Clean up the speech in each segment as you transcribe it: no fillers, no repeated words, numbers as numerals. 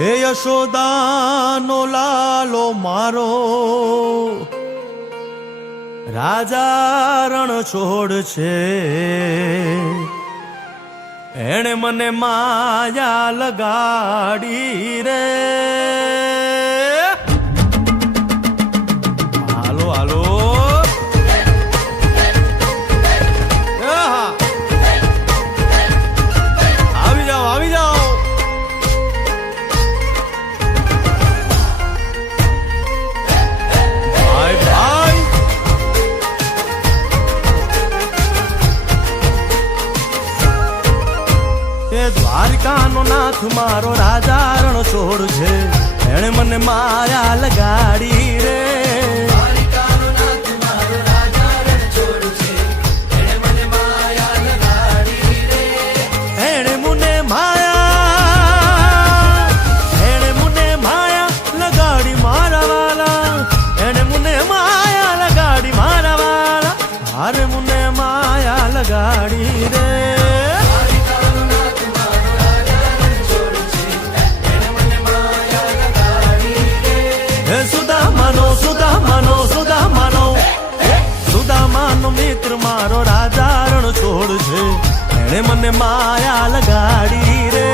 હે યશોદાનો લાલો મારો, રાજા રણ છોડ છે. એણે મને માયા લગાડી રે. હાલો હાલો આવી જાઓ આવી જાઓ. ભાઈ ભાઈ એ દ્વારકાનો નાથ મારો રાજા રણ છોડ છે. એણે મને માયા લગાડી રે. અરે મુને માયા લગાડી રે. હે સુદામાનો સુદામાનો સુદામાનો સુદામાનો મિત્ર મારો રાજા રણ છોડ છે. એણે મને માયા લગાડી રે.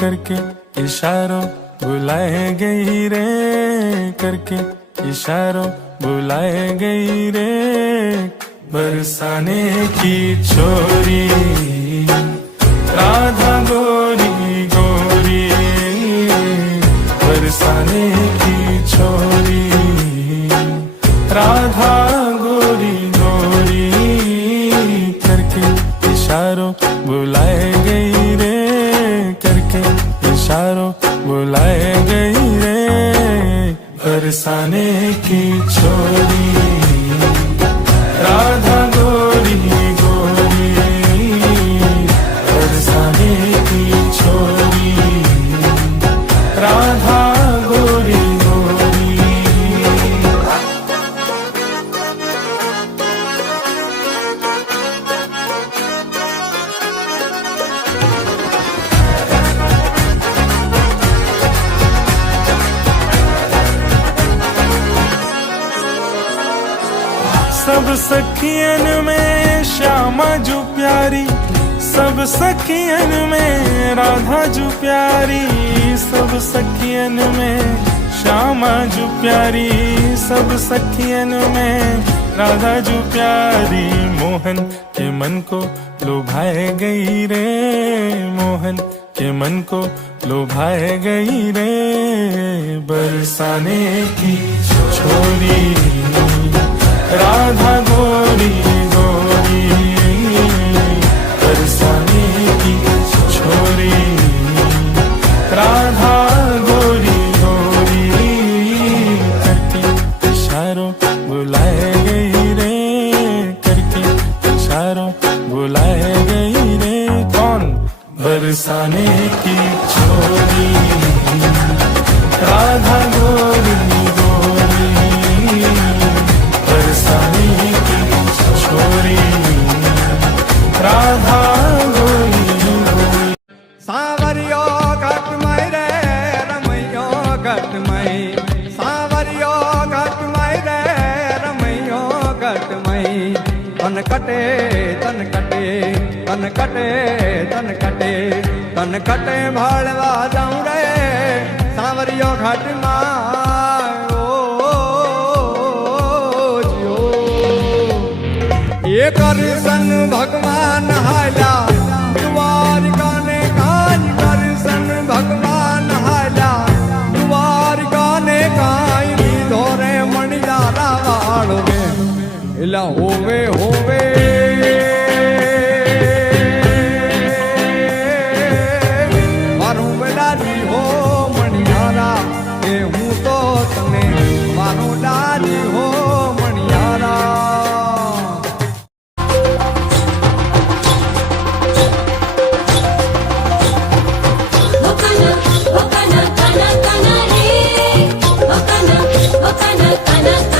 करके इशारों बुलाए गई रे, करके इशारों बुलाए गई रे. बरसाने की छोरी राधा गोरी गोरी, बरसाने की छोरी राधा गोरी गोरी. करके इशारों बुलाए गई रे, करके इशारों बुलाए गई रे. बरसाने की छोरी राधा गोरी गोरी, बरसाने की छोरी राधा गोरी गोरी. सब सखियन में श्यामा जो प्यारी, सब सखियन में राधा जो प्यारी. सब सखियन में श्यामा जो प्यारी, सब सखियन में राधा जो प्यारी. मोहन के मन को लुभाए गई रे, मोहन के मन को लुभाए गई रे. बरसाने की छोरी राधा गोरी गोरी, बरसाने की छोरी राधा गोरी गोरी. करके इशारों बुलाए गई रे, करके इशारों बुलाए गई रे. कौन? बरसाने की छोरी राधा गोरी गोरी, बरसाने की छोरी राधा गोरी गोरी. सावरियो घट मई रे रमैयो घट मई, सावरियो घट मई रे रमैयो घट मई. तन कटे तन कटे तन कटे तन कटे तन कटे भाड़वा जाऊं रे. सावरियो घट माय ये करसन भगवान हाल्या द्वारिका ने काज. करसन भगवान हाल्या द्वारिका ने काई. धोरे मणियारा वाळो में इला होवे होवे. मारू बेलाजी हो मणियारा, ए हूँ तो तने मारू लाजी हो Maniyara. Wakana, kana, kana, hey. Wakana, wakana, kana, kana.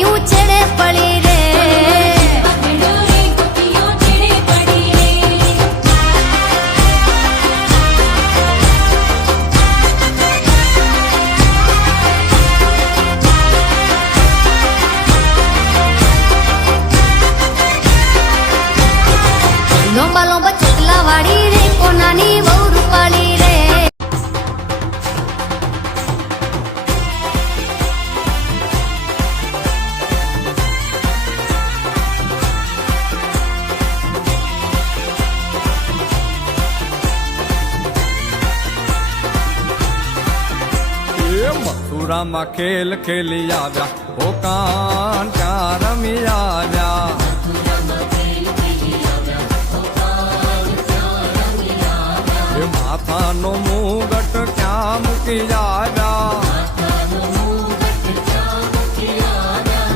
ગોપિયું છેડે પડી રે લોંબા લોંબા ચકલા વાળી રે કોનાની બહુ રૂપાળી રે એ મથુરામાં ખેલ ખેલી આવ્યા ઓ કાન ક્યાં રમી આવ્યા એ માથાનો મુગટ ક્યાં મૂકી આવ્યા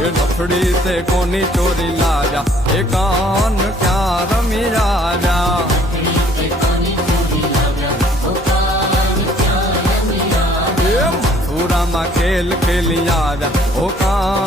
એ નફડી તે કોની ચોરી લાવ્યા એ કાન ક્યાં રમી આવ્યા એ મથુરામાં ખેલ ખેલી આવ્યા ઓ કાન